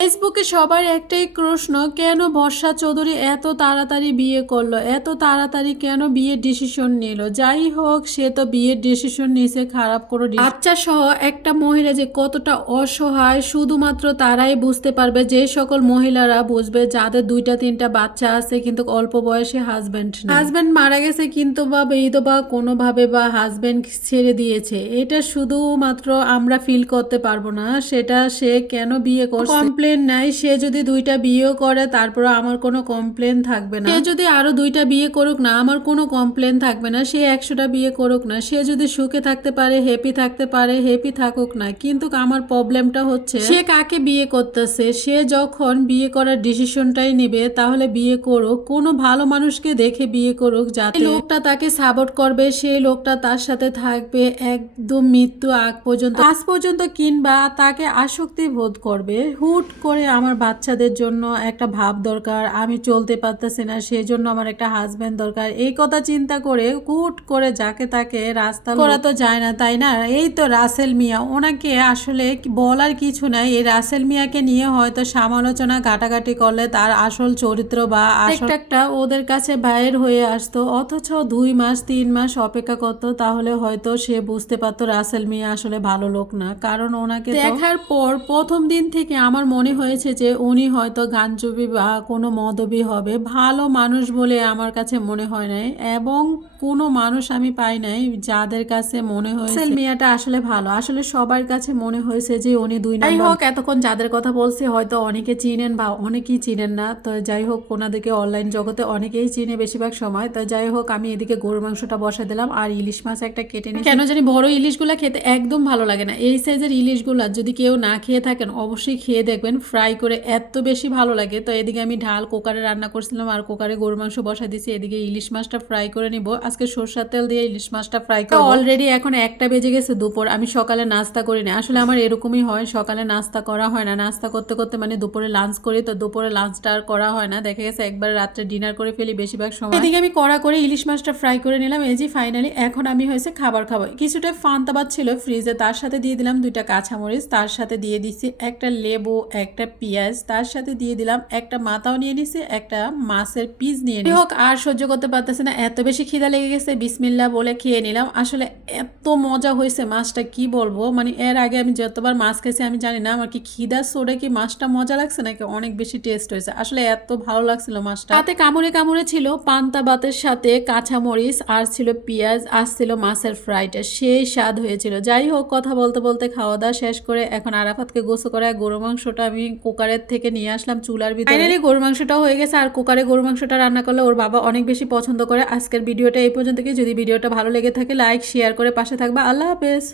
ফেসবুকে সবার একটাই প্রশ্ন কেন বর্ষা চৌধুরী এত তাড়াতাড়ি বিয়ে করল? এত তাড়াতাড়ি কেন বিয়ের ডিসিশন নিল? যাই হোক সে তো বিয়ের ডিসিশন নিছে খারাপ decision- বাচ্চা সহ একটা মহিলা যে কতটা অসহায় শুধুমাত্র তারাই বুঝতে পারবে যে সকল মহিলারা বুঝবে যাদের দুইটা তিনটা বাচ্চা আছে কিন্তু অল্প বয়সে হাজব্যান্ড হাজব্যান্ড মারা গেছে কিন্তু বা বিধবা কোনোভাবে বা হাজবেন্ড ছেড়ে দিয়েছে। এটা শুধুমাত্র আমরা ফিল করতে পারব না সেটা সে কেন বিয়ে করছে? কমপ্লেন নাই সে যদি দুইটা বিয়েও করে তারপর আমার কোনো কমপ্লেন থাকবে না। সে যদি আরও দুইটা বিয়ে করুক না আমার কোনো কমপ্লেন থাকবে না। সে একশোটা বিয়ে করুক না। সে যদি সুখে থাকতে পারে হ্যাপি থাকতে পারে হ্যাপি থাকুক না কিন্তু আমার প্রবলেমটা হচ্ছে সে কাকে বিয়ে করতেছে? সে যখন বিয়ে করার ডিসিশনটাই নেবে তাহলে বিয়ে করুক। কোনো ভালো মানুষকে দেখে বিয়ে করুক যাতে লোকটা তাকে সাপোর্ট করবে সেই লোকটা তার সাথে থাকবে একদম মৃত্যু আগ পর্যন্ত। আজ পর্যন্ত কিংবা তাকে আসক্তি বোধ করবে। হুট করে আমার বাচ্চাদের জন্য একটা ভাব দরকার আমি চলতে পারতেছি না সেই জন্য আমার একটা হাজবেন্ড দরকার। এই কথা চিন্তা করে কুট করে যাকে তাকে রাস্তা করা তো যায় না তাই না? এই তো রাসেল মিয়া ওনাকে আসলে বলার কিছু নাই। এই রাসেল মিয়াকে নিয়ে হয়তো সমালোচনা ঘাটাঘাটি করলে তার আসল চরিত্র বা আসল একটা ওদের কাছে বাইর হয়ে আসতো অথচ দুই মাস তিন মাস অপেক্ষা করতো তাহলে হয়তো সে বুঝতে পারতো রাসেল মিয়া আসলে ভালো লোক না। কারণ ওনাকে দেখার পর প্রথম দিন থেকে আমার মনে হয়েছে যে উনি হয়তো গানজুবি বা কোনো মদবি হবে। ভালো মানুষ বলে আমার কাছে মনে হয় নাই এবং কোনো মানুষ আমি পাই নাই যাদের কাছে মনে হয়েছে মিয়াটা আসলে ভালো। আসলে সবার কাছে মনে হয়েছে যে উনি দুই নম্বর হোক এতক্ষণ যাদের কথা বলছি হয়তো অনেকে চিনেন বা অনেকেই চিনেন না। তো যাই হোক ওনাদেরকে অনলাইন জগতে অনেকেই চিনে বেশিরভাগ সময়। তো যাই হোক আমি এদিকে গরুর মাংসটা বসা দিলাম আর ইলিশ মাছ একটা কেটে নিই কেন জানি বড় ইলিশগুলা খেতে একদম ভালো লাগে না। এই সাইজের ইলিশগুলা যদি কেউ না খেয়ে থাকেন অবশ্যই খেয়ে দেখবেন। ফ্রাই করে এত বেশি ভালো লাগে। তো এদিকে আমি ঢাল কুকারে রান্না করছিলাম আর কুকারে গরু মাংস বসা দিয়েছি। এদিকে ইলিশ মাছটা ফ্রাই করে নিব। আজকে সরষার তেল দিয়ে ইলিশ মাছটা ফ্রাই করে অলরেডি এখন একটা বেজে গেছে দুপুর। আমি সকালে নাস্তা করি না। আসলে আমার এরকমই হয় সকালে নাস্তা করা হয় না। নাস্তা করতে করতে মানে দুপুরে লাঞ্চ করি তো দুপুরে লাঞ্চটা আর করা হয় না। দেখা গেছে একবার রাত্রে ডিনার করে ফেলি বেশিরভাগ সময়। এদিকে আমি কড়া করে ইলিশ মাছটা ফ্রাই করে নিলাম। এই যে ফাইনালি এখন আমি হয়েছে খাবার খাব। কিছুটা ফান্তাবাদ ছিল ফ্রিজে তার সাথে দিয়ে দিলাম দুইটা কাঁচামরিচ। তার সাথে দিয়ে দিচ্ছি একটা লেবু একটা পেঁয়াজ তার সাথে দিয়ে দিলাম একটা মাথাও নিয়ে নিছি একটা মাছের পিস নিয়ে নিই হোক আর সহ্য করতে পারতেছে না এত বেশি খিদা লেগে গেছে বিসমিল্লা বলে খেয়ে নিলাম। আসলে এত মজা হয়েছে মাছটা কি বলব? মানে এর আগে আমি যতবার মাছ খেয়েছি আমি জানি না আমার কি খিদা সোডে কি মাছটা মজা লাগছে নাকি অনেক বেশি টেস্ট হয়েছে। আসলে এত ভালো লাগছিল মাছটা। তাতে কামড়ে কামড়ে ছিল পান্তা ভাতের সাথে কাঁচামরিচ আর ছিল পেঁয়াজ আর ছিল মাছের ফ্রাইটা সেই স্বাদ হয়েছিল। যাই হোক কথা বলতে বলতে খাওয়া দাওয়া শেষ করে এখন আরাফাতকে গোসো করে গরু মাংসটা আমি কুকারের থেকে নিয়ে আসলাম চুলার ভিতরে। ফাইনালি গরুর মাংসটাও হয়ে গেছে, আর কুকারে গরু মাংসটা রান্না করলে ওর বাবা অনেক বেশি পছন্দ করে। আজকের ভিডিওটা এই পর্যন্ত কি যদি ভিডিওটা ভালো লেগে থাকে লাইক শেয়ার করে পাশে থাকবা। আল্লাহ হাফেজ।